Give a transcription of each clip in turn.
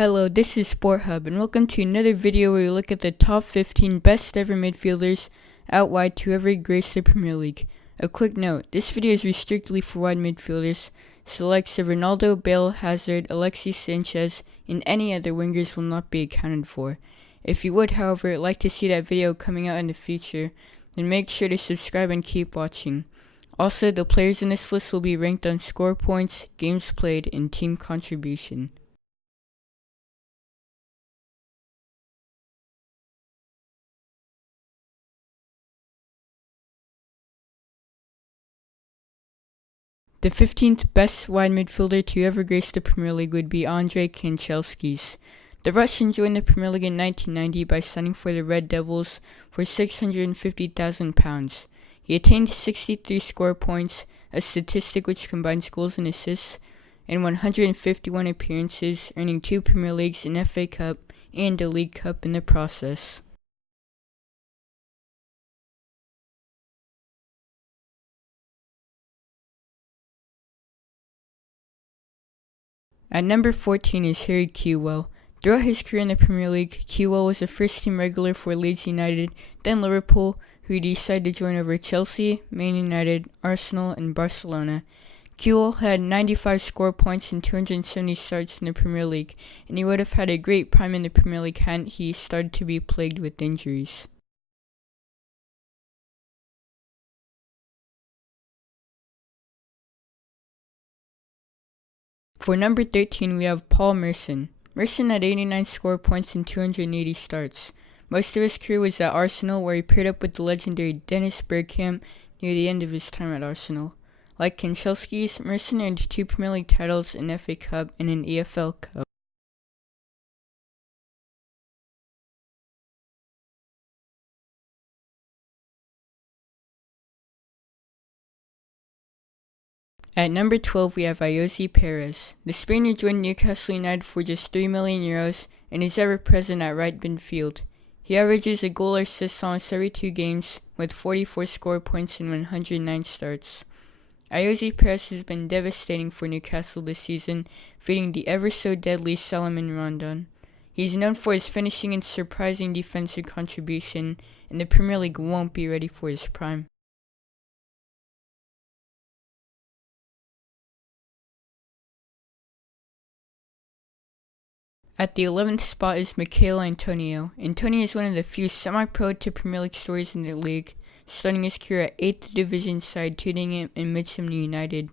Hello, this is Sport Hub, and welcome to another video where we look at the top 15 best ever midfielders out wide to ever grace the Premier League. A quick note, this video is strictly for wide midfielders, so likes of Ronaldo, Bale, Hazard, Alexis Sanchez, and any other wingers will not be accounted for. If you would, however, like to see that video coming out in the future, then make sure to subscribe and keep watching. Also, the players in this list will be ranked on score points, games played, and team contribution. The 15th best wide midfielder to ever grace the Premier League would be Andrei Kanchelskis. The Russian joined the Premier League in 1990 by signing for the Red Devils for £650,000. He attained 63 score points, a statistic which combines goals and assists, in 151 appearances, earning 2 Premier Leagues, an FA Cup, and a League Cup in the process. At number 14 is Harry Kewell. Throughout his career in the Premier League, Kewell was a first-team regular for Leeds United, then Liverpool, who he decided to join over Chelsea, Man United, Arsenal, and Barcelona. Kewell had 95 score points and 270 starts in the Premier League, and he would have had a great prime in the Premier League hadn't he started to be plagued with injuries. For number 13, we have Paul Merson. Merson had 89 score points and 280 starts. Most of his career was at Arsenal, where he paired up with the legendary Dennis Bergkamp near the end of his time at Arsenal. Like Kanchelskis, Merson earned 2 Premier League titles, an FA Cup, and an EFL Cup. At number 12, we have Ayoze Perez. The Spaniard joined Newcastle United for just €3 million and is ever present at right midfield. He averages a goal or assist on 72 games with 44 score points and 109 starts. Ayoze Perez has been devastating for Newcastle this season, feeding the ever-so-deadly Salomon Rondon. He's known for his finishing and surprising defensive contribution, and the Premier League won't be ready for his prime. At the 11th spot is Michail Antonio. Antonio is one of the few semi-pro to Premier League stories in the league, starting his career at 8th Division side Tootingham and Midsham United.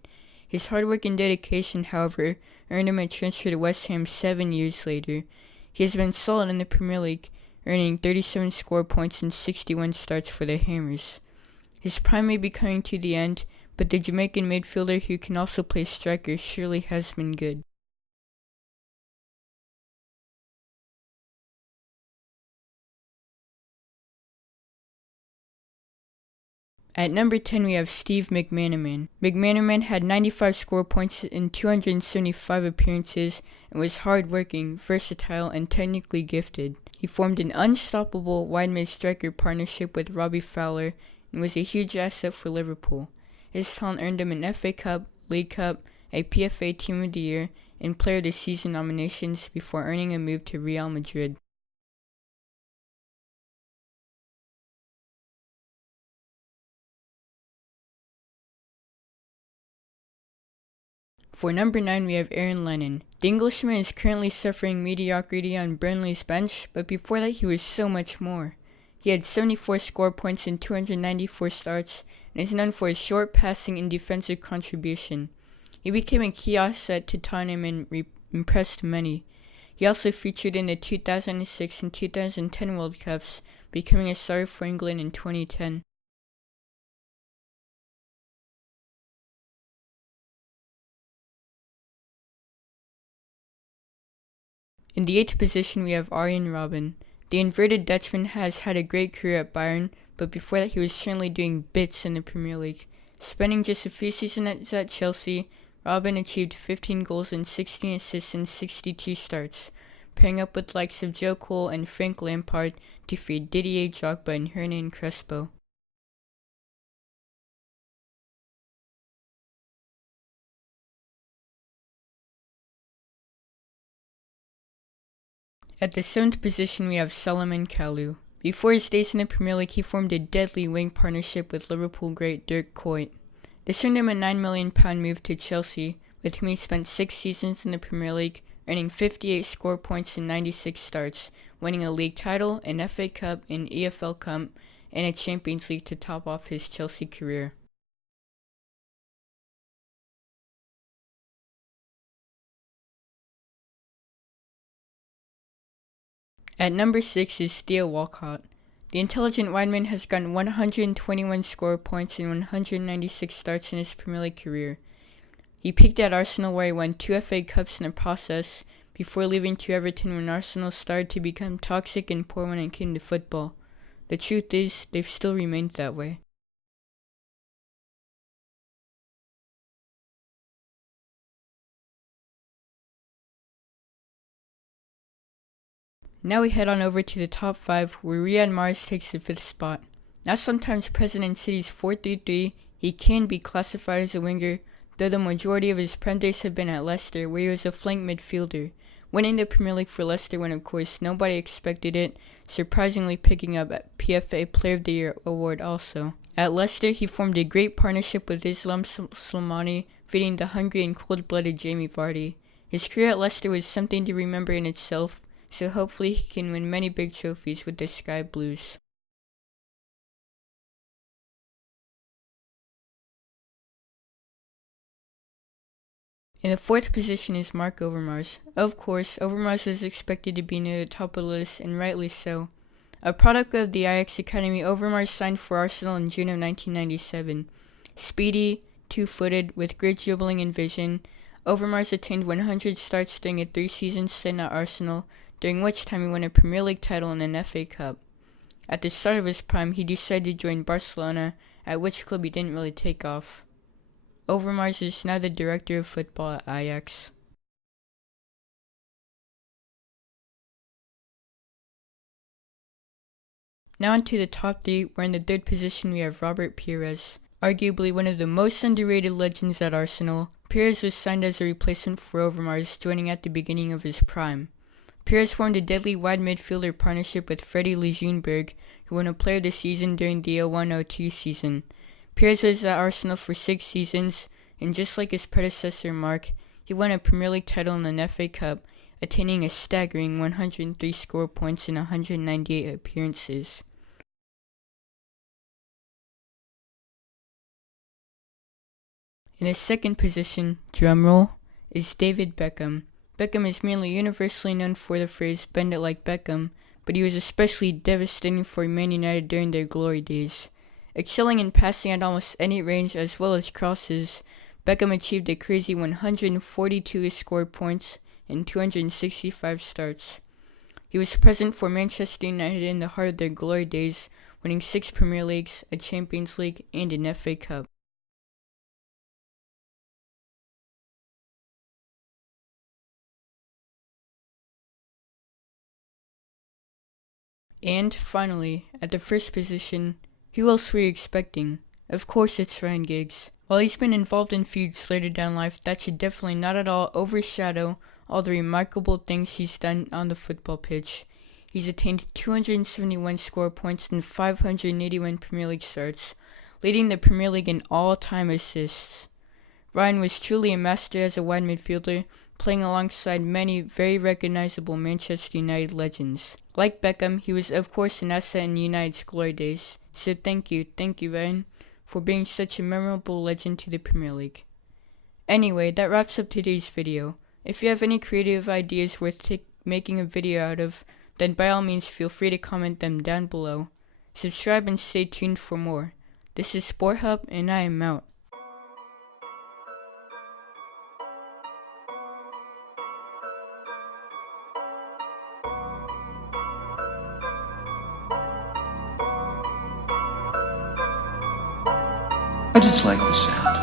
His hard work and dedication, however, earned him a transfer to West Ham 7 years later. He has been solid in the Premier League, earning 37 score points and 61 starts for the Hammers. His prime may be coming to the end, but the Jamaican midfielder who can also play striker surely has been good. At number 10, we have Steve McManaman. McManaman had 95 score points in 275 appearances and was hard-working, versatile, and technically gifted. He formed an unstoppable wide mid-striker partnership with Robbie Fowler and was a huge asset for Liverpool. His talent earned him an FA Cup, League Cup, a PFA Team of the Year, and Player of the Season nominations before earning a move to Real Madrid. For number 9, we have Aaron Lennon. The Englishman is currently suffering mediocrity on Burnley's bench, but before that he was so much more. He had 74 score points in 294 starts, and is known for his short passing and defensive contribution. He became a key asset to Tottenham and impressed many. He also featured in the 2006 and 2010 World Cups, becoming a starter for England in 2010. In the 8th position, we have Arjen Robben. The inverted Dutchman has had a great career at Bayern, but before that he was certainly doing bits in the Premier League. Spending just a few seasons at Chelsea, Robben achieved 15 goals and 16 assists in 62 starts, pairing up with the likes of Joe Cole and Frank Lampard to feed Didier Drogba and Hernan Crespo. At the 7th position, we have Solomon Kalou. Before his days in the Premier League, he formed a deadly wing partnership with Liverpool great Dirk Kuyt. This earned him a £9 million move to Chelsea, with whom he spent 6 seasons in the Premier League, earning 58 score points in 96 starts, winning a league title, an FA Cup, an EFL Cup, and a Champions League to top off his Chelsea career. At number 6 is Theo Walcott. The intelligent wideman has gotten 121 score points in 196 starts in his Premier League career. He peaked at Arsenal, where he won 2 FA Cups in the process, before leaving to Everton when Arsenal started to become toxic and poor when it came to football. The truth is, they've still remained that way. Now we head on over to the top 5, where Riyad Mahrez takes the 5th spot. Now sometimes present in City's 4-3-3, he can be classified as a winger, though the majority of his prem days have been at Leicester, where he was a flank midfielder, winning the Premier League for Leicester when of course nobody expected it, surprisingly picking up a PFA Player of the Year award also. At Leicester, he formed a great partnership with Islam Slimani, feeding the hungry and cold-blooded Jamie Vardy. His career at Leicester was something to remember in itself, so hopefully he can win many big trophies with the Sky Blues. In the 4th position is Marc Overmars. Of course, Overmars was expected to be near the top of the list, and rightly so. A product of the Ajax Academy, Overmars signed for Arsenal in June of 1997. Speedy, two-footed, with great dribbling and vision, Overmars attained 100 starts during a 3-season stint at Arsenal, during which time he won a Premier League title and an FA Cup. At the start of his prime, he decided to join Barcelona, at which club he didn't really take off. Overmars is now the director of football at Ajax. Now onto the top 3, where in the 3rd position we have Robert Pires. Arguably one of the most underrated legends at Arsenal, Pires was signed as a replacement for Overmars, joining at the beginning of his prime. Pires formed a deadly wide midfielder partnership with Freddie Ljungberg, who won a Player of the Season during the 01-02 season. Pires was at Arsenal for 6 seasons, and just like his predecessor Mark, he won a Premier League title and an FA Cup, attaining a staggering 103 score points in 198 appearances. In the 2nd position, drumroll, is David Beckham. Beckham is merely universally known for the phrase "bend it like Beckham," but he was especially devastating for Man United during their glory days. Excelling in passing at almost any range as well as crosses, Beckham achieved a crazy 142 scored points in 265 starts. He was present for Manchester United in the heart of their glory days, winning 6 Premier Leagues, a Champions League, and an FA Cup. And finally, at the 1st position, who else were you expecting? Of course it's Ryan Giggs. While he's been involved in feuds later down life, that should definitely not at all overshadow all the remarkable things he's done on the football pitch. He's attained 271 score points in 581 Premier League starts, leading the Premier League in all-time assists. Ryan was truly a master as a wide midfielder, playing alongside many very recognizable Manchester United legends. Like Beckham, he was of course an asset in United's glory days, so thank you Ryan, for being such a memorable legend to the Premier League. Anyway, that wraps up today's video. If you have any creative ideas worth making a video out of, then by all means feel free to comment them down below. Subscribe and stay tuned for more. This is Sport Hub, and I am out. I just like the sound.